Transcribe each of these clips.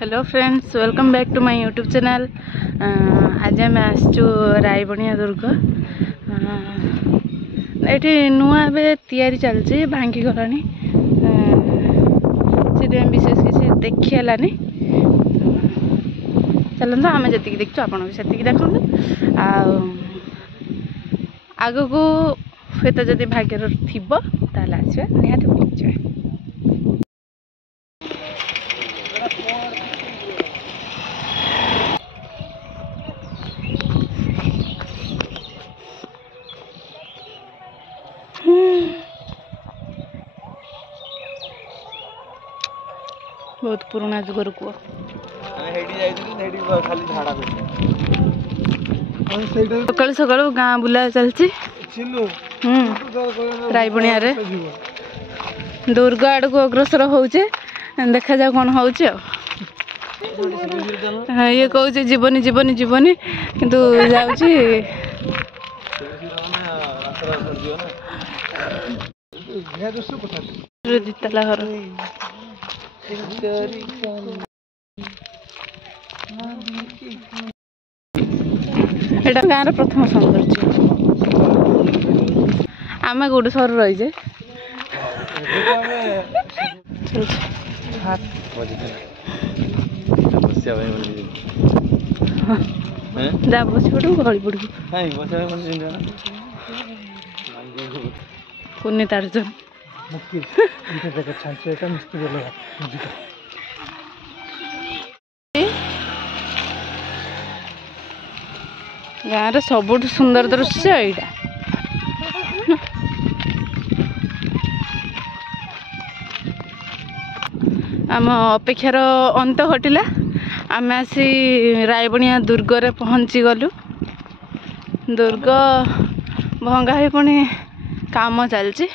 Hello friends, welcome back to my YouTube channel. आज आम आसचु रायबणिया दुर्ग। ये नुआ तैयारी चलती भांगी गलानी से विशेष किसी देखीगलानी। चलते आम जी देखु आप भी देखु आग को हुए तो जब भाग्य थी आसवा निहत बुझे। बहुत पुराना जुगर कूह सकाल सकाल गाँ बुला चलती रायबणिया दुर्ग आड़ को अग्रसर होचे। देखा जा कौन हो ये कहे जीवनी जीवनी जीवनी किंतु जाऊँगी दितला घर एटा गाँव प्रथम सौंदर्य। आम गोटे सहर रहीजे जा बस पड़ू गली पड़ू पुण्य तार्जन गाँव सबुठ सुंदर दृश्य यहाँ। आम अपेक्षार अंत घटिला। आम आसी रायबणिया दुर्ग रे पहुँची गलु। दुर्ग भंगा ही पुणी काम चलची।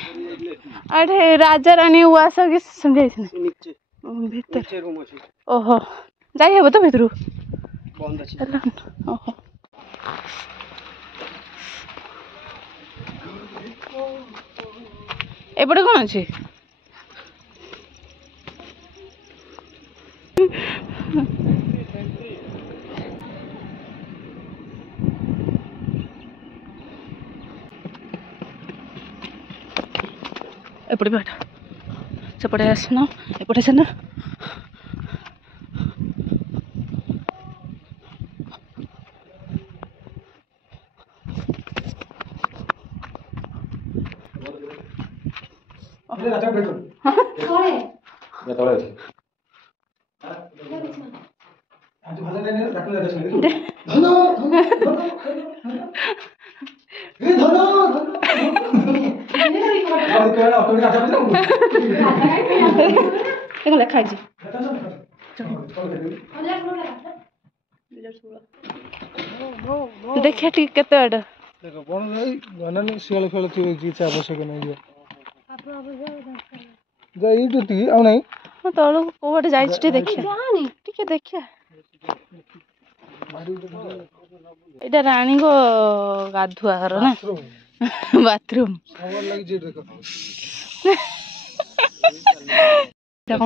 अरे राजा रानी उआस कि ओहो जाई हे तो भितर ओहो एपटे कौन अच्छे एपटे बैठ सेपटे आसना एपटे से ना लेखा देखिए ठीक केते आड़ देखो बण गनन शियाल खेल थी आवश्यक नहीं जा ईटू ती आ नहीं म तळो कोबट जाइछि देखिया जानी ठीक है देखिया एटा रानी को गाधुआ घर ना बाथरूम सावर लगी जे देखो देखो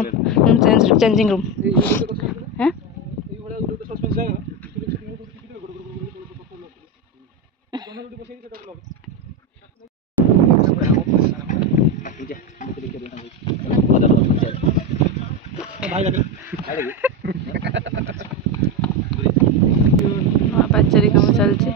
चेंजिंग रूम हैं ई बडा गुड सस्पेंस जाय पाचेरी काम चलছে।